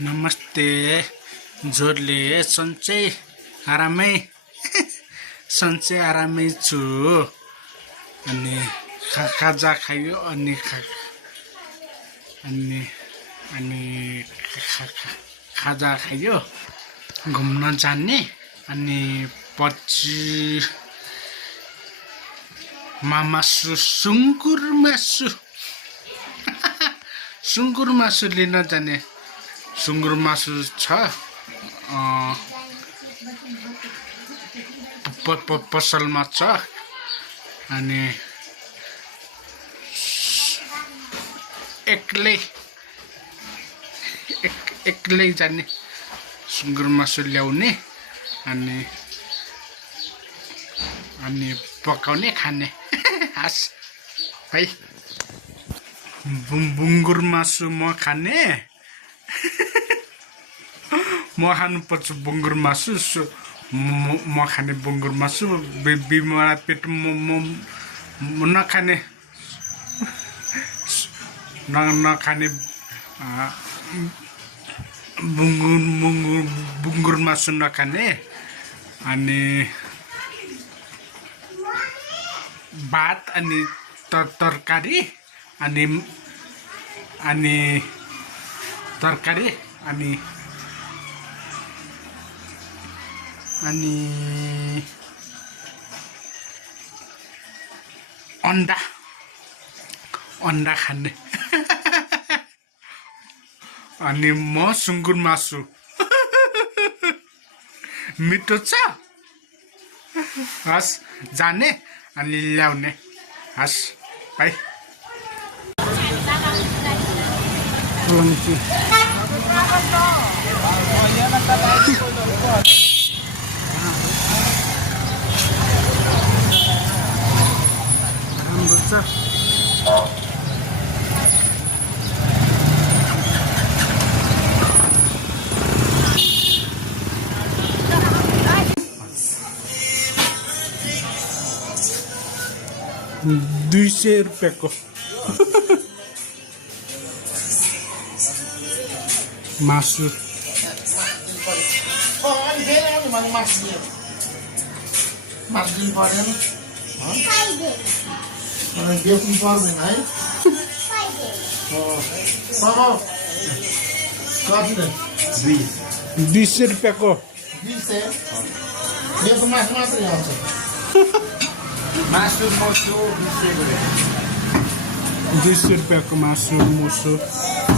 नमस्ते जोरले सन्चै आरामै सन्चै आरामै छु अनि खाजा खायो अनि खाजा खायो घुम्न जाने अनि पछि मासु सुँगुर मासु लिन जाने सुँगुर मासु छ पसलमा छ अनि एक्लै जाने सुँगुर मासु ल्याउने अनि पकाउने खाने हास है बुङ्गुर मासु म खाने म खानुपर्छ बुङ्गुर मासु म खाने बुङ्गुर मासु बिमार पेट म नखाने नखाने बुङ्गुर मासु नखाने अनि भात अनि तरकारी अनि तरकारी अनि अन्डा खाने अनि म सुँगुर मासु मिठो छ हस् जाने अनि ल्याउने हस् है राम्रो छ ₹200 को मासु ₹200 को ₹200 को मासु मुसु